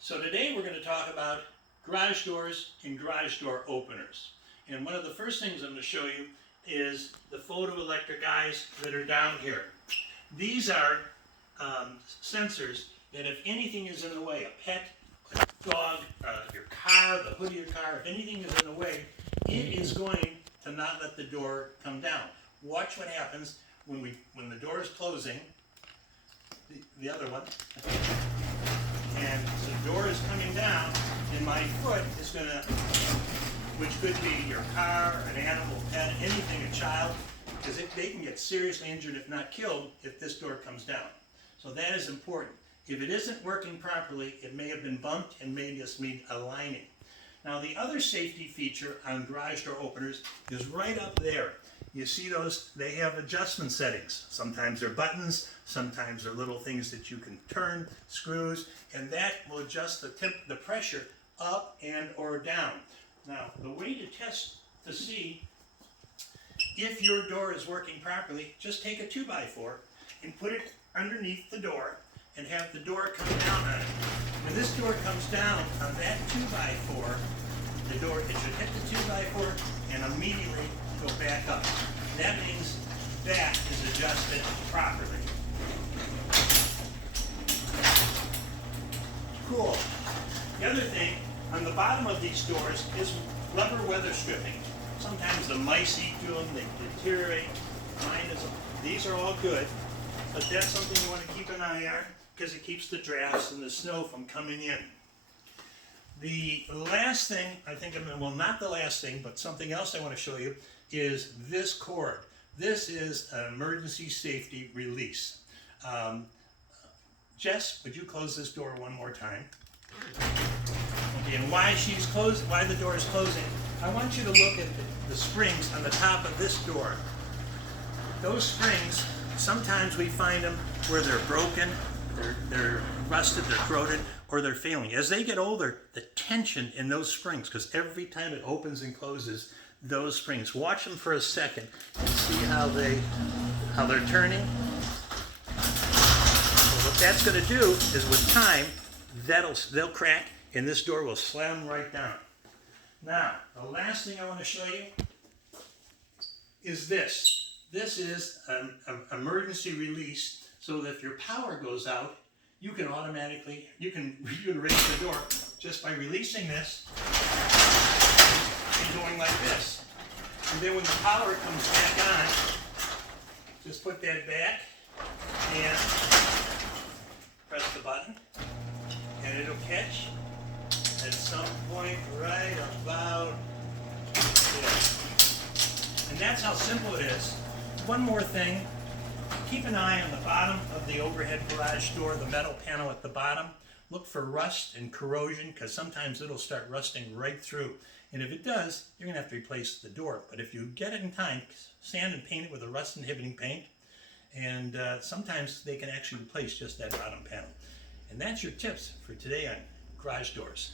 So today we're going to talk about garage doors and garage door openers. And one of the first things I'm going to show you is the photoelectric eyes that are down here. These are sensors that if anything is in the way, a pet, a dog, your car, the hood of your car, if anything is in the way, it is going to not let the door come down. Watch what happens when the door is closing, the other one, and the door is coming down, and my foot is going to, which could be your car, an animal, pet, anything, a child, because they can get seriously injured if not killed if this door comes down. So that is important. If it isn't working properly, it may have been bumped and may just need aligning. Now the other safety feature on garage door openers is right up there. You see those, they have adjustment settings. Sometimes they're buttons, sometimes they're little things that you can turn, screws, and that will adjust the pressure up and or down. Now, the way to test to see if your door is working properly, just take a 2x4 and put it underneath the door and have the door come down on it. When this door comes down on that 2x4, the door, it should hit the 2x4 and immediately go back up. That means that is adjusted properly. Cool. The other thing, on the bottom of these doors is rubber weather stripping. Sometimes the mice eat through them, they deteriorate. These are all good, but that's something you want to keep an eye on because it keeps the drafts and the snow from coming in. The last thing, well, not the last thing, but something else I want to show you is this cord. This is an emergency safety release. Jess, would you close this door one more time? Okay, and why the door is closing, I want you to look at the springs on the top of this door. Those springs, sometimes we find them where they're broken, they're rusted, they're corroded, or they're failing. As they get older, the tension in those springs, because every time it opens and closes, those springs, watch them for a second and see how they're turning. So what that's going to do is with time, they'll crack and this door will slam right down. Now, the last thing I want to show you is this. This is an emergency release so that if your power goes out, you can raise the door just by releasing this and going like this. And then when the power comes back on, just put that back and press the button and it'll catch at some point right about there. And that's how simple it is. One more thing, keep an eye on the bottom of the overhead garage door, the metal panel at the bottom. Look for rust and corrosion because sometimes it'll start rusting right through. And if it does, you're going to have to replace the door. But if you get it in time, sand and paint it with a rust inhibiting paint. And sometimes they can actually replace just that bottom panel. And that's your tips for today on garage doors.